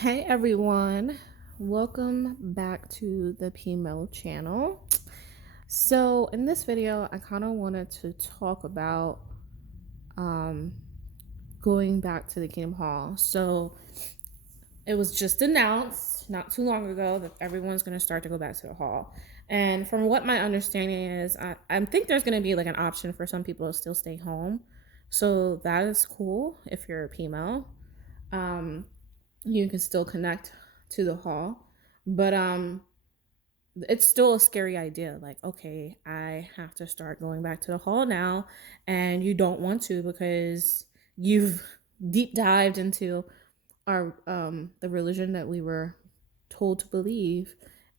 Hey everyone, welcome back to the PIMO channel. So in this video, I kind of wanted to talk about um, going back to the Kingdom Hall. So it was just announced not too long ago that everyone's going to start to go back to the hall. And from what my understanding is, I think there's going to be like an option for some people to still stay home. So that is cool if you're a PIMO. Um, you can still connect to the hall, but it's still a scary idea. Like, okay, I have to start going back to the hall now, and you don't want to because you've deep dived into our the religion that we were told to believe,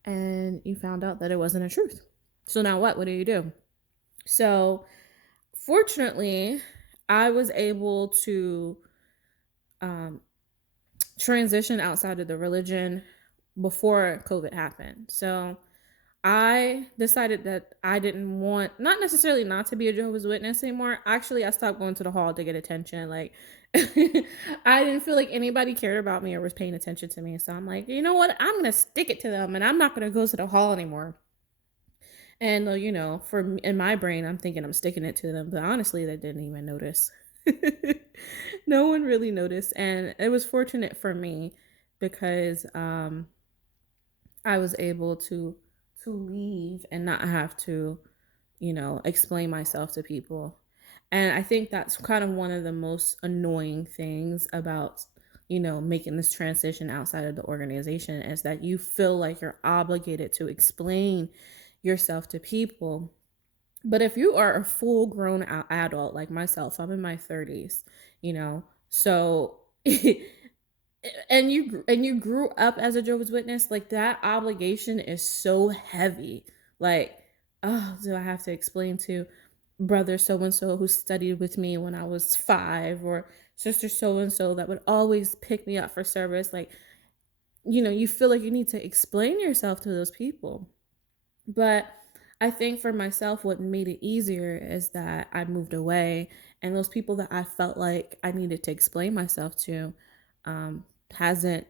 and you found out that it wasn't a truth. So now what do you do? So fortunately, I was able to um, transition outside of the religion before COVID happened. So I decided that I didn't want, not necessarily not to be a Jehovah's Witness anymore. Actually, I stopped going to the hall to get attention. Like, I didn't feel like anybody cared about me or was paying attention to me. So I'm like, you know what? I'm going to stick it to them and I'm not going to go to the hall anymore. And, in my brain, I'm thinking I'm sticking it to them. But honestly, they didn't even notice. No one really noticed. And it was fortunate for me because I was able to leave and not have to, explain myself to people. And I think that's kind of one of the most annoying things about, making this transition outside of the organization is that you feel like you're obligated to explain yourself to people. But if you are a full grown adult like myself, I'm in my 30s, so and you grew up as a Jehovah's Witness, like that obligation is so heavy. Like, oh, do I have to explain to brother so and so who studied with me when I was 5, or sister so and so that would always pick me up for service? Like, you feel like you need to explain yourself to those people. But I think for myself, what made it easier is that I moved away, and those people that I felt like I needed to explain myself to hasn't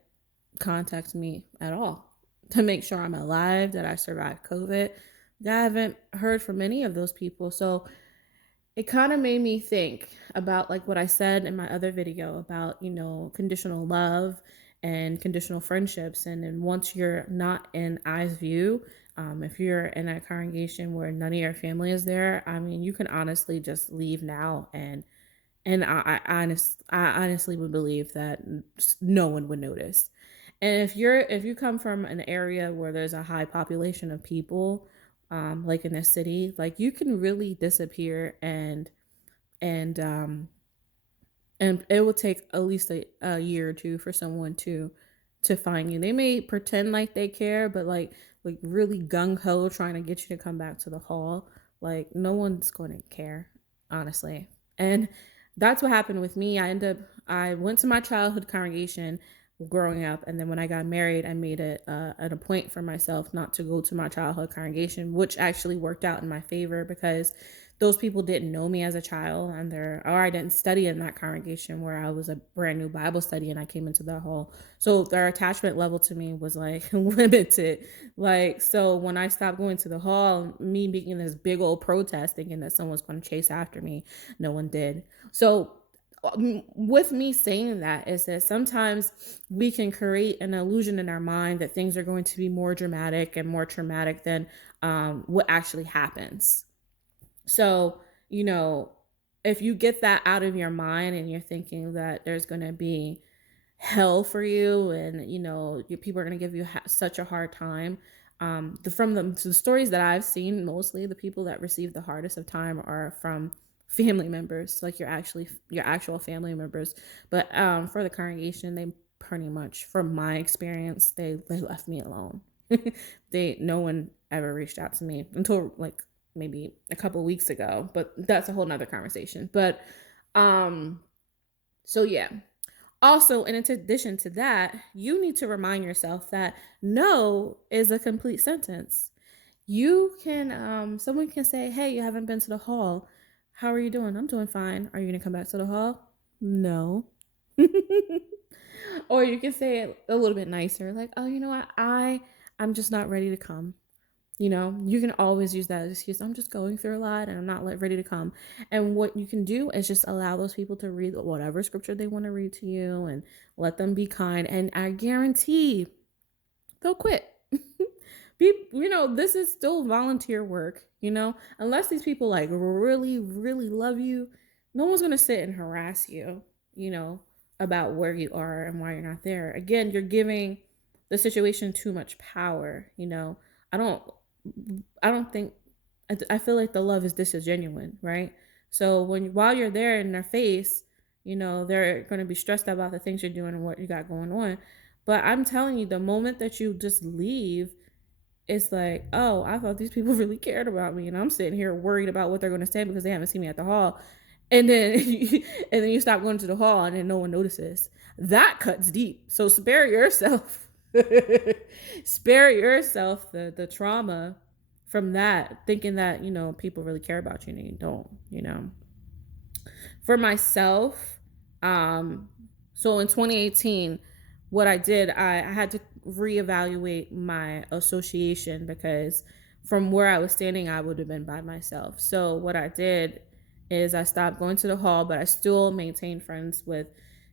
contacted me at all to make sure I'm alive, that I survived COVID. I haven't heard from any of those people. So it kind of made me think about like what I said in my other video about, conditional love and conditional friendships. And then once you're not in eyes view, if you're in a congregation where none of your family is there, I mean, you can honestly just leave now, and I honestly would believe that no one would notice. And if you come from an area where there's a high population of people, like in a city, like you can really disappear, and um and it will take at least a year or two for someone to find you. They may pretend like they care, but like really gung ho trying to get you to come back to the hall. Like no one's going to care, honestly. And that's what happened with me. I went to my childhood congregation growing up, and then when I got married, I made it an appointment for myself not to go to my childhood congregation, which actually worked out in my favor because those people didn't know me as a child, or I didn't study in that congregation where I was a brand new Bible study and I came into the hall. So their attachment level to me was like limited. Like, so when I stopped going to the hall, me making this big old protest thinking that someone's going to chase after me, no one did. So with me saying that is that sometimes we can create an illusion in our mind that things are going to be more dramatic and more traumatic than what actually happens. So, if you get that out of your mind and you're thinking that there's going to be hell for you, and your people are going to give you such a hard time, from the stories that I've seen, mostly the people that receive the hardest of time are from family members, like your actual family members. But for the congregation, they pretty much, from my experience, they left me alone. No one ever reached out to me until like maybe a couple weeks ago, but that's a whole nother conversation. But um so yeah, also, in addition to that, you need to remind yourself that no is a complete sentence. You can, someone can say, hey, you haven't been to the hall. How are you doing? I'm doing fine. Are you going to come back to the hall? No. Or you can say it a little bit nicer, like, "Oh, you know what? I'm just not ready to come." You know, you can always use that excuse. I'm just going through a lot and I'm not ready to come. And what you can do is just allow those people to read whatever scripture they want to read to you and let them be kind. And I guarantee they'll quit. This is still volunteer work, unless these people like really, really love you, no one's going to sit and harass you, you know, about where you are and why you're not there. Again, you're giving the situation too much power, I don't, I don't think, I feel like the love is disingenuous, right? So while you're there in their face, they're going to be stressed about the things you're doing and what you got going on. But I'm telling you, the moment that you just leave, it's like, oh, I thought these people really cared about me, and I'm sitting here worried about what they're going to say because they haven't seen me at the hall, and then and then you stop going to the hall, and then no one notices. That cuts deep. So spare yourself, spare yourself the trauma from that, thinking that people really care about you and you don't. For myself, so in 2018, what I did, I had to reevaluate my association because from where I was standing, I would have been by myself. So what I did is I stopped going to the hall, but I still maintained friends with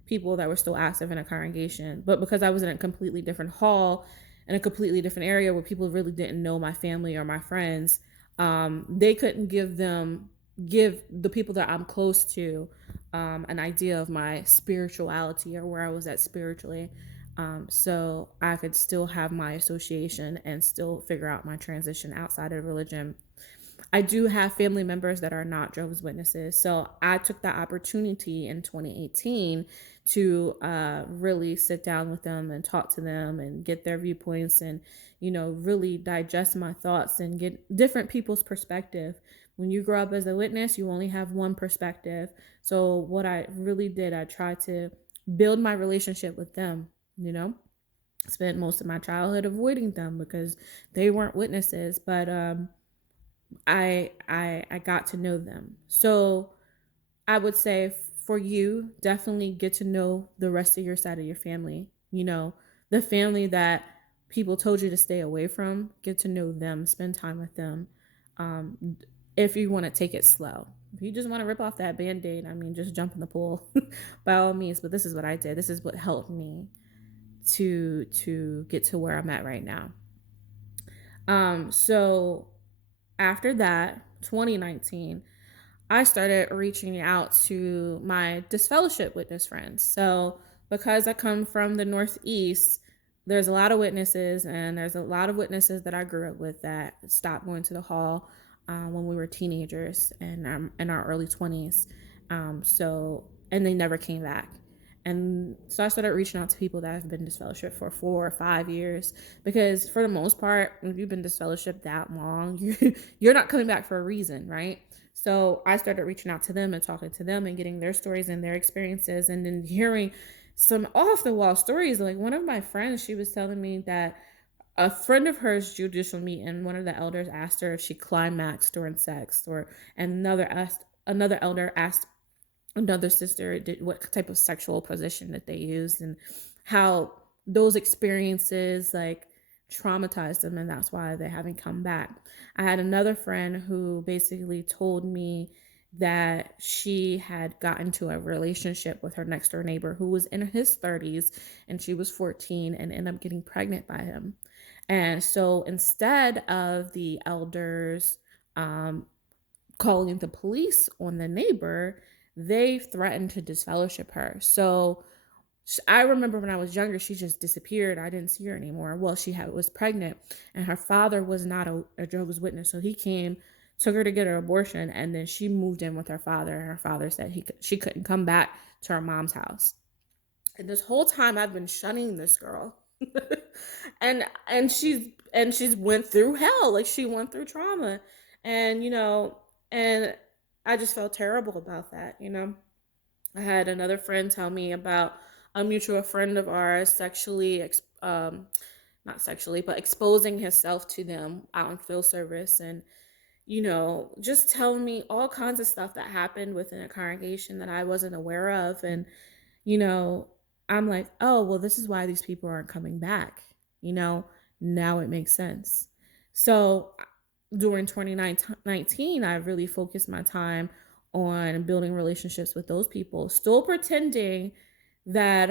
people that were still active in a congregation. But because I was in a completely different hall, in a completely different area where people really didn't know my family or my friends, they couldn't give the people that I'm close to an idea of my spirituality or where I was at spiritually. So I could still have my association and still figure out my transition outside of religion. I do have family members that are not Jehovah's Witnesses. So I took that opportunity in 2018 to really sit down with them and talk to them and get their viewpoints and, really digest my thoughts and get different people's perspective. When you grow up as a witness, you only have one perspective. So what I really did, I tried to build my relationship with them, spent most of my childhood avoiding them because they weren't witnesses. But I got to know them. So I would say for you, definitely get to know the rest of your side of your family. The family that people told you to stay away from, get to know them, spend time with them. If you want to take it slow. If you just want to rip off that band-aid, I mean, just jump in the pool by all means. But this is what I did. This is what helped me to get to where I'm at right now. So after that, 2019, I started reaching out to my disfellowship witness friends. So, because I come from the Northeast, there's a lot of witnesses, and there's a lot of witnesses that I grew up with that stopped going to the hall when we were teenagers and in our early 20s. And they never came back. And so I started reaching out to people that have been disfellowship for 4 or 5 years, because for the most part, if you've been disfellowship that long, you're not coming back for a reason, right? So I started reaching out to them and talking to them and getting their stories and their experiences, and then hearing some off the wall stories. Like one of my friends, she was telling me that a friend of hers judicial meeting, one of the elders asked her if she climaxed during sex, or another elder asked another sister did what type of sexual position that they used, and how those experiences like traumatized them, and that's why they haven't come back. I had another friend who basically told me that she had gotten to a relationship with her next door neighbor who was in his 30s, and she was 14 and ended up getting pregnant by him. And so instead of the elders calling the police on the neighbor, they threatened to disfellowship her. So I remember when I was younger, she just disappeared. I didn't see her anymore. Well, was pregnant, and her father was not a Jehovah's Witness, so he came, took her to get her abortion, and then she moved in with her father. And her father said she couldn't come back to her mom's house. And this whole time, I've been shunning this girl, and she's went through hell. Like, she went through trauma, and and I just felt terrible about that. I had another friend tell me about a mutual friend of ours not sexually, but exposing himself to them out in field service, and just telling me all kinds of stuff that happened within a congregation that I wasn't aware of. And you know I'm like, oh, well, this is why these people aren't coming back. You know, now it makes sense. So during 2019, I really focused my time on building relationships with those people, still pretending that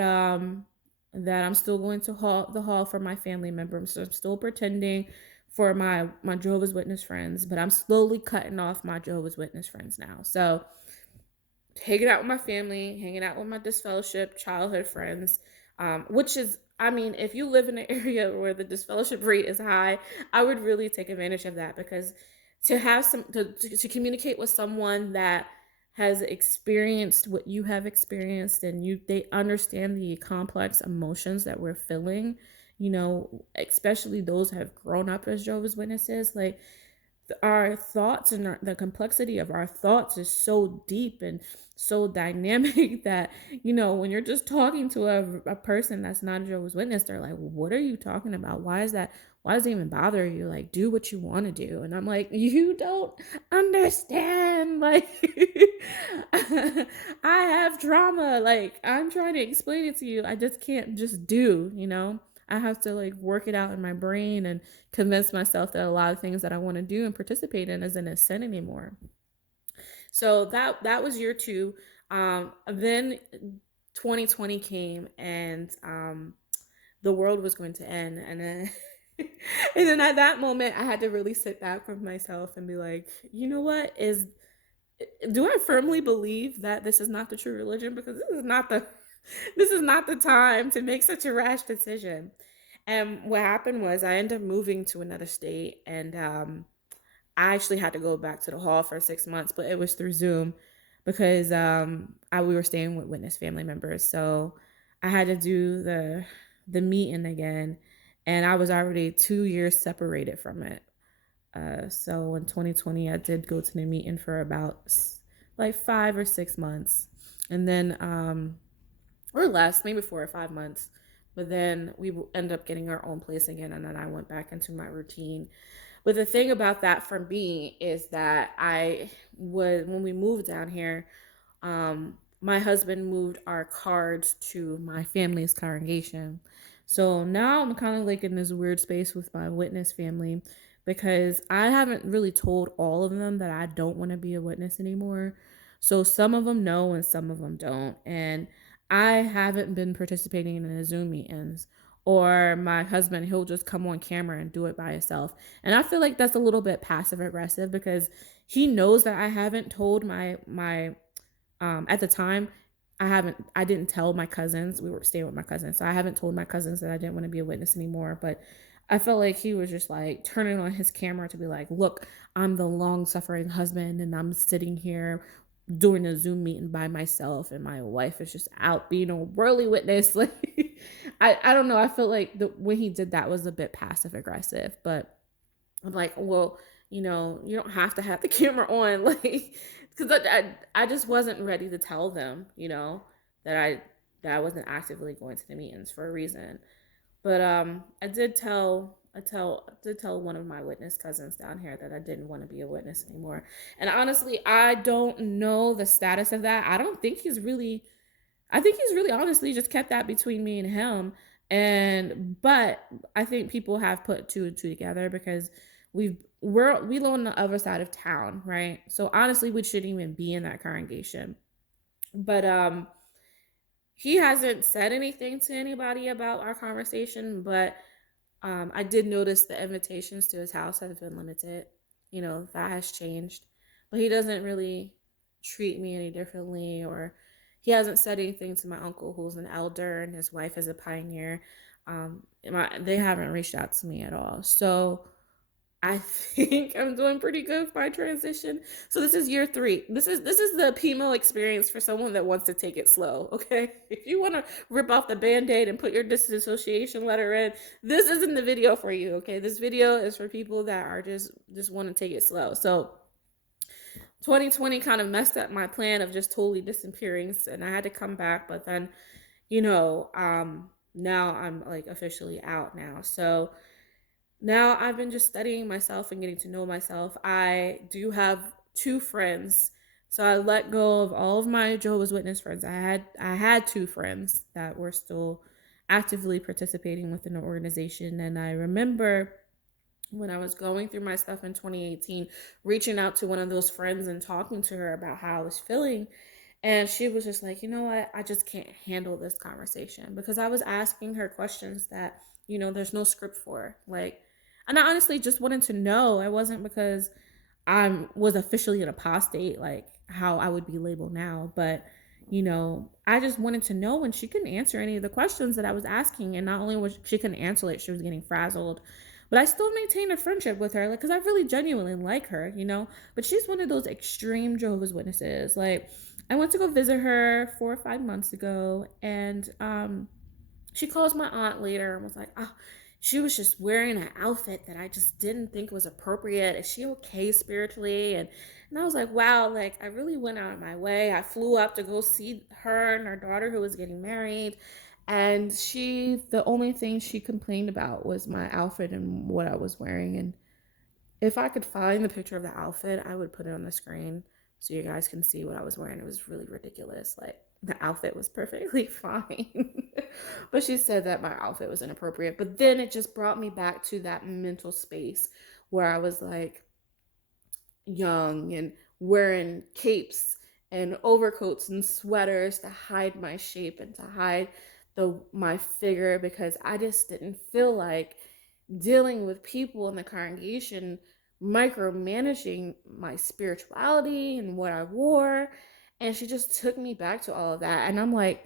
that I'm still going to the hall for my family members. So I'm still pretending for my Jehovah's Witness friends, but I'm slowly cutting off my Jehovah's Witness friends now. So hanging out with my family, hanging out with my disfellowship childhood friends, which is, I mean, if you live in an area where the disfellowship rate is high, I would really take advantage of that, because to have to communicate with someone that has experienced what you have experienced, and they understand the complex emotions that we're feeling, you know, especially those who have grown up as Jehovah's Witnesses, like our thoughts and the complexity of our thoughts is so deep and so dynamic that, you know, when you're just talking to a person that's not a Jehovah's Witness, they're like, what are you talking about? Why is that? Why does it even bother you? Like, do what you want to do. And I'm like, you don't understand. Like, I have trauma. Like, I'm trying to explain it to you. I just can't just do, you know? I have to like work it out in my brain and convince myself that a lot of things that I want to do and participate in isn't a sin anymore. So that was year two. Then 2020 came, and the world was going to end, and then and then at that moment I had to really sit back with myself and be like, you know what, is do I firmly believe that this is not the true religion? Because this is not the time to make such a rash decision. And what happened was I ended up moving to another state, and I actually had to go back to the hall for 6 months, but it was through Zoom, because we were staying with witness family members. So I had to do the meeting again, and I was already 2 years separated from it. So in 2020, I did go to the meeting for about like 5 or 6 months, and then or less, maybe 4 or 5 months. But then we end up getting our own place again, and then I went back into my routine. But the thing about that for me is that I was, when we moved down here, my husband moved our cards to my family's congregation. So now I'm kind of like in this weird space with my witness family, because I haven't really told all of them that I don't want to be a witness anymore. So some of them know and some of them don't. And I haven't been participating in the Zoom meetings. Or my husband, he'll just come on camera and do it by himself. And I feel like that's a little bit passive aggressive, because he knows that I haven't told my at the time, I didn't tell my cousins. We were staying with my cousins, so I haven't told my cousins that I didn't want to be a witness anymore. But I felt like he was just like turning on his camera to be like, look, I'm the long suffering husband, and I'm sitting here doing a Zoom meeting by myself, and my wife is just out being a worldly witness. Like, I don't know, I feel like when he did that was a bit passive aggressive. But I'm like, well, you know, you don't have to have the camera on, like, because I just wasn't ready to tell them, you know, that I wasn't actively going to the meetings for a reason. But I did tell one of my witness cousins down here that I didn't want to be a witness anymore. And honestly, I don't know the status of that. I think he's really honestly just kept that between me and him. And but I think people have put two and two together, because we live on the other side of town, right? So honestly, we shouldn't even be in that congregation. But he hasn't said anything to anybody about our conversation, but I did notice the invitations to his house have been limited. You know, that has changed. But he doesn't really treat me any differently, or he hasn't said anything to my uncle, who's an elder, and his wife is a pioneer. They haven't reached out to me at all. So I think I'm doing pretty good with my transition. So this is year three. This is the PIMO experience for someone that wants to take it slow. Okay, if you want to rip off the band-aid and put your disassociation letter in, this isn't the video for you. Okay, this video is for people that are just want to take it slow. So 2020 kind of messed up my plan of just totally disappearing, and I had to come back. But then, you know, now I'm like officially out now. So now I've been just studying myself and getting to know myself. I do have two friends So I let go of all of my Jehovah's Witness friends. I had two friends that were still actively participating within the organization, and I remember when I was going through my stuff in 2018, reaching out to one of those friends and talking to her about how I was feeling. And she was just like, you know what? I just can't handle this conversation because I was asking her questions that, there's no script for. Like, and I honestly just wanted to know. It wasn't because I was officially an apostate, like how I would be labeled now. But, I just wanted to know, when she couldn't answer any of the questions that I was asking. And not only was she couldn't answer it, she was getting frazzled. But I still maintained a friendship with her, like, because I really genuinely like her. But she's one of those extreme Jehovah's Witnesses. Like, I went to go visit her 4 or 5 months ago, and she calls my aunt later and was like, oh, she was just wearing an outfit that I just didn't think was appropriate. Is she okay spiritually? And I was like, wow, like, I really went out of my way. I flew up to go see her and her daughter who was getting married. And the only thing she complained about was my outfit and what I was wearing. And if I could find the picture of the outfit, I would put it on the screen so you guys can see what I was wearing. It was really ridiculous. Like, the outfit was perfectly fine. But she said that my outfit was inappropriate. But then it just brought me back to that mental space where I was like young and wearing capes and overcoats and sweaters to hide my shape and to hide my figure, because I just didn't feel like dealing with people in the congregation micromanaging my spirituality and what I wore. And she just took me back to all of that. And I'm like,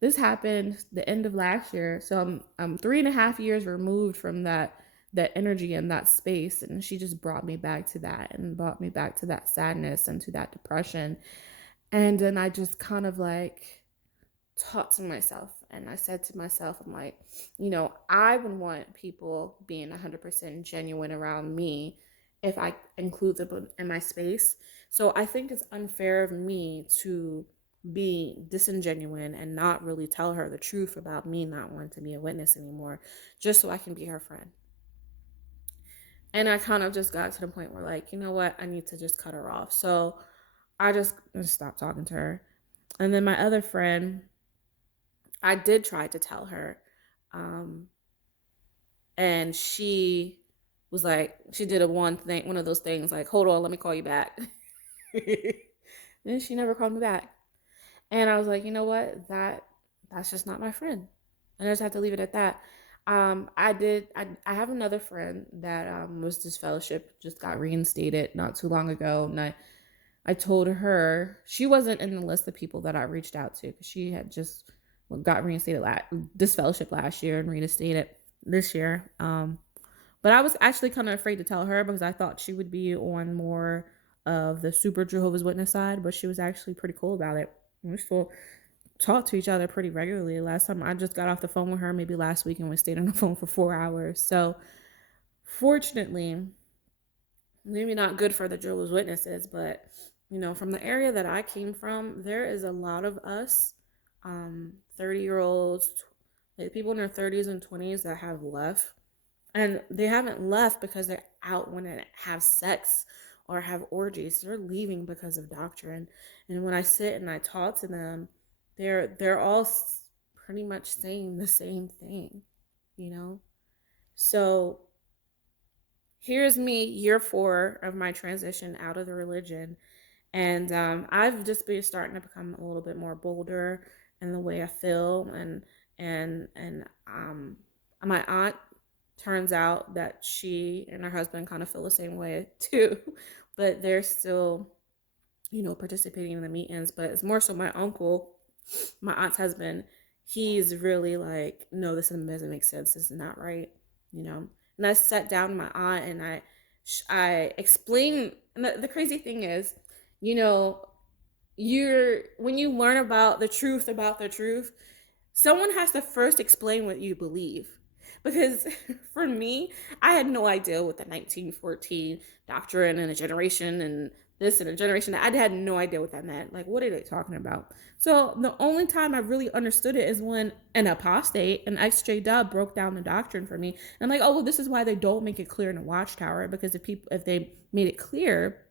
this happened the end of last year. So I'm 3.5 years removed from that energy and that space. And she just brought me back to that and brought me back to that sadness and to that depression. And then I just kind of like taught to myself, and I said to myself, I'm like, I would want people being 100% genuine around me if I include them in my space. So I think it's unfair of me to be disingenuine and not really tell her the truth about me not wanting to be a witness anymore, just so I can be her friend. And I kind of just got to the point where, like, you know what, I need to just cut her off. So I just stopped talking to her. And then my other friend, I did try to tell her. Um, and she was like, she did one of those things like, hold on, let me call you back. Then she never called me back. And I was like, you know what? That's just not my friend. And I just have to leave it at that. I have another friend that was disfellowship, just got reinstated not too long ago. And I told her, she wasn't in the list of people that I reached out to, because she had just got reinstated disfellowship last year and reinstated this year. But I was actually kind of afraid to tell her because I thought she would be on more of the super Jehovah's Witness side, but she was actually pretty cool about it. We still talk to each other pretty regularly. Last time I just got off the phone with her, maybe last week, and we stayed on the phone for 4 hours. So fortunately, maybe not good for the Jehovah's Witnesses, but from the area that I came from, there is a lot of us 30-year-olds, like people in their 30s and 20s that have left. And they haven't left because they're out when they have sex or have orgies. They're leaving because of doctrine. And when I sit and I talk to them, they're all pretty much saying the same thing, you know? So here's me, year 4 of my transition out of the religion. And I've just been starting to become a little bit more bolder in the way I feel. And my aunt, turns out that she and her husband kind of feel the same way too, but they're still, participating in the meetings. But it's more so my uncle, my aunt's husband. He's really like, no, this doesn't make sense. This is not right, you know. And I sat down with my aunt and I explained. And the crazy thing is, you know, when you learn about the truth, someone has to first explain what you believe. Because for me, I had no idea what the 1914 doctrine and a generation and this and a generation, I had no idea what that meant. Like, what are they talking about? So the only time I really understood it is when an apostate, an XJ Dub, broke down the doctrine for me. And I'm like, oh, well, this is why they don't make it clear in the Watchtower, because if they made it clear,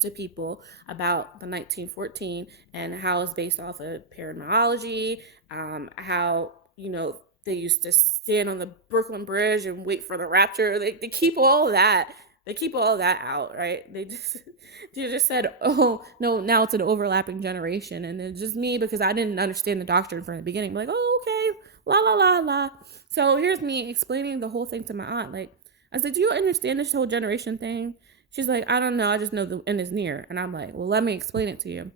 to people about the 1914 and how it's based off of pareinology, how, they used to stand on the Brooklyn Bridge and wait for the rapture. They keep all of that. They keep all of that out, right? They just said, oh no, now it's an overlapping generation, and it's just me because I didn't understand the doctrine from the beginning. I'm like, oh okay, la la la la. So here's me explaining the whole thing to my aunt. Like, I said, do you understand this whole generation thing? She's like, I don't know. I just know the end is near. And I'm like, well, let me explain it to you.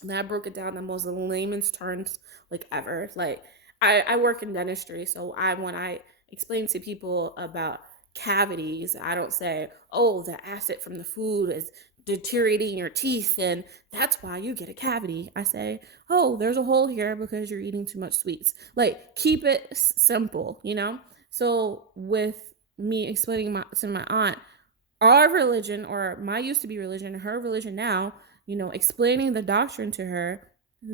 And I broke it down the most layman's terms like ever. Like, I work in dentistry, so when I explain to people about cavities, I don't say, oh, the acid from the food is deteriorating your teeth and that's why you get a cavity. I say, oh, there's a hole here because you're eating too much sweets. Like, keep it simple. So with me explaining to my aunt our religion, or my used to be religion, her religion now, explaining the doctrine to her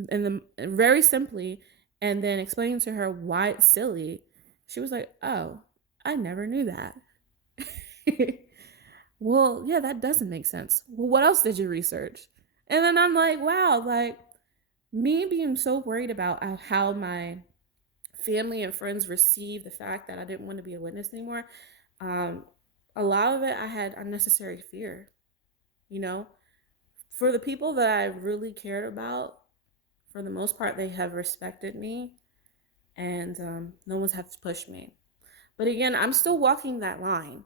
and very simply, and then explaining to her why it's silly, she was like, oh, I never knew that. Well, yeah, that doesn't make sense. Well, what else did you research? And then I'm like, wow, like, me being so worried about how my family and friends receive the fact that I didn't want to be a witness anymore, um, a lot of it I had unnecessary fear. You know, for the people that I really cared about, for the most part, they have respected me, and no one's have to push me. But again, I'm still walking that line.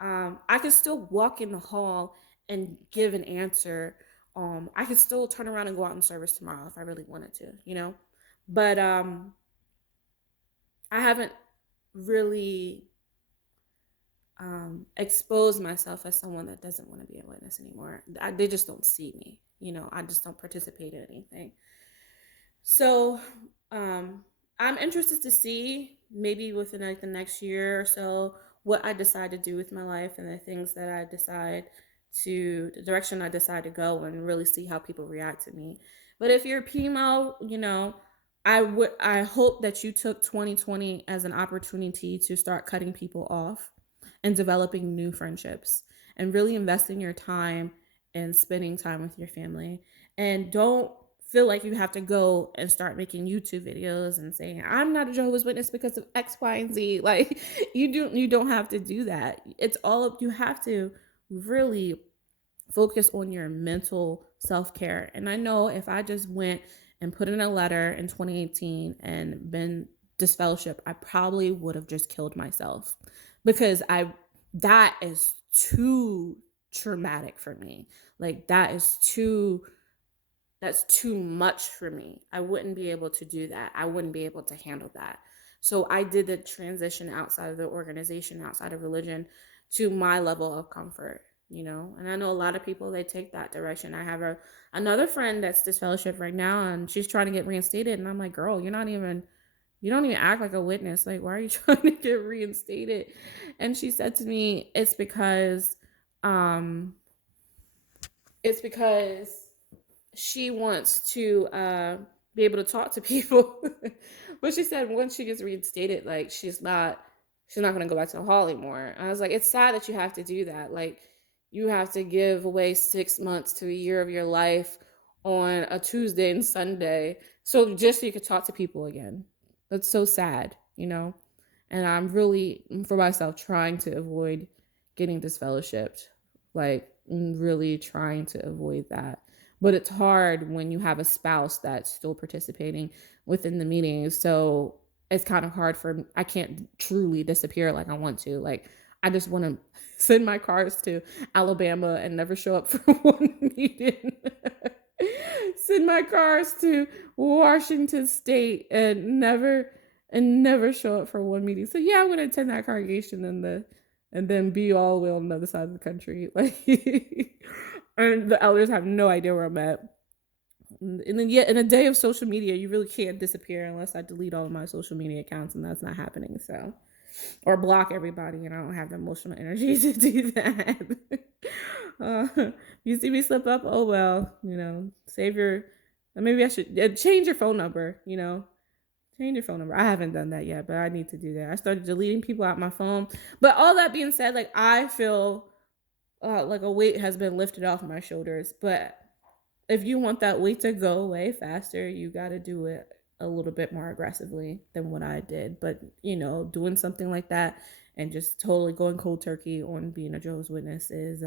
I could still walk in the hall and give an answer. I could still turn around and go out in service tomorrow if I really wanted to. But I haven't really expose myself as someone that doesn't want to be a witness anymore. They just don't see me. I just don't participate in anything. So I'm interested to see maybe within like the next year or so what I decide to do with my life and the things that I decide the direction I decide to go, and really see how people react to me. But if you're PIMO, I hope that you took 2020 as an opportunity to start cutting people off and developing new friendships and really investing your time and spending time with your family. And don't feel like you have to go and start making YouTube videos and saying, I'm not a Jehovah's Witness because of X, Y, and Z. Like, you don't have to do that. You have to really focus on your mental self-care. And I know if I just went and put in a letter in 2018 and been disfellowship, I probably would have just killed myself, because that is too traumatic for me. Like, that's too much for me. I wouldn't be able to do that. I wouldn't be able to handle that. So I did the transition outside of the organization, outside of religion, to my level of comfort. And I know a lot of people, they take that direction. I have another friend that's disfellowship right now, and she's trying to get reinstated, and I'm like, girl, you don't even act like a witness. Like, why are you trying to get reinstated? And she said to me, um it's because she wants to be able to talk to people. But she said once she gets reinstated, like, she's not going to go back to the hall anymore. I was like, it's sad that you have to do that. Like, you have to give away 6 months to a year of your life on a Tuesday and Sunday, so just so you could talk to people again. That's so sad. And I'm really, for myself, trying to avoid getting disfellowshipped. Like, really trying to avoid that. But it's hard when you have a spouse that's still participating within the meetings. So it's kind of hard I can't truly disappear like I want to. Like, I just want to send my cars to Alabama and never show up for one meeting. Send my cars to Washington State and never show up for one meeting. So yeah, I'm gonna attend that congregation and then be all the way on the other side of the country. Like, and the elders have no idea where I'm at. And then, yet in a day of social media, you really can't disappear unless I delete all of my social media accounts, and that's not happening. So, or block everybody, and I don't have the emotional energy to do that. You see me slip up, oh well, save your. Maybe I should change your phone number. Change your phone number. I haven't done that yet, but I need to do that. I started deleting people out my phone. But all that being said, like, I feel like a weight has been lifted off my shoulders. But if you want that weight to go away faster, you got to do it a little bit more aggressively than what I did. But, doing something like that and just totally going cold turkey on being a Jehovah's Witness is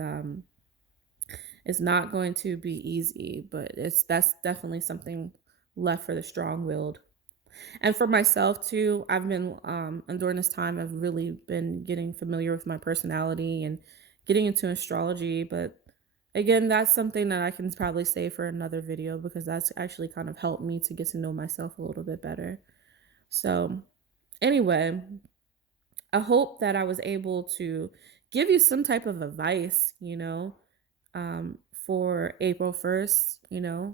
not going to be easy, but that's definitely something left for the strong-willed. And for myself too, I've been and during this time I've really been getting familiar with my personality and getting into astrology. But again, that's something that I can probably say for another video, because that's actually kind of helped me to get to know myself a little bit better. So anyway, I hope that I was able to give you some type of advice, for April 1st.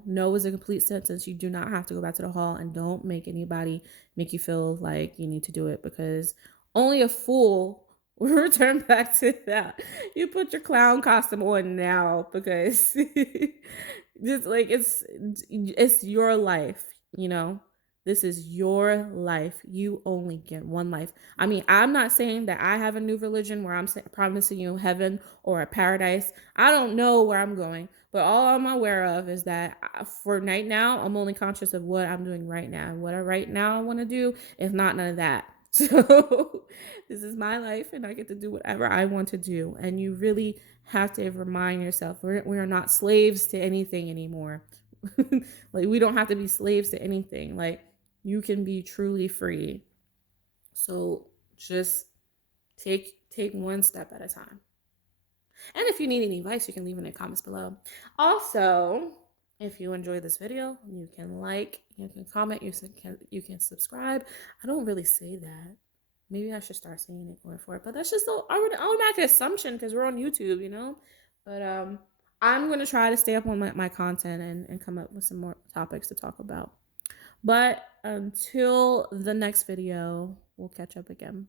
No is a complete sentence. You do not have to go back to the hall, and don't make anybody make you feel like you need to do it, because only a fool will return back to that. You put your clown costume on now, because just like it's your life, you know. This is your life. You only get one life. I mean, I'm not saying that I have a new religion where I'm promising you heaven or a paradise. I don't know where I'm going, but all I'm aware of is that for right now, I'm only conscious of what I'm doing right now. And what I right now I want to do is not none of that. So this is my life, and I get to do whatever I want to do. And you really have to remind yourself we are not slaves to anything anymore. Like, we don't have to be slaves to anything. Like, you can be truly free. So just take one step at a time. And if you need any advice, you can leave it in the comments below. Also, if you enjoy this video, you can like, you can comment, you can subscribe. I don't really say that. Maybe I should start saying it going forward, but that's just an automatic assumption because we're on YouTube. But I'm gonna try to stay up on my content and come up with some more topics to talk about. But until the next video, we'll catch up again.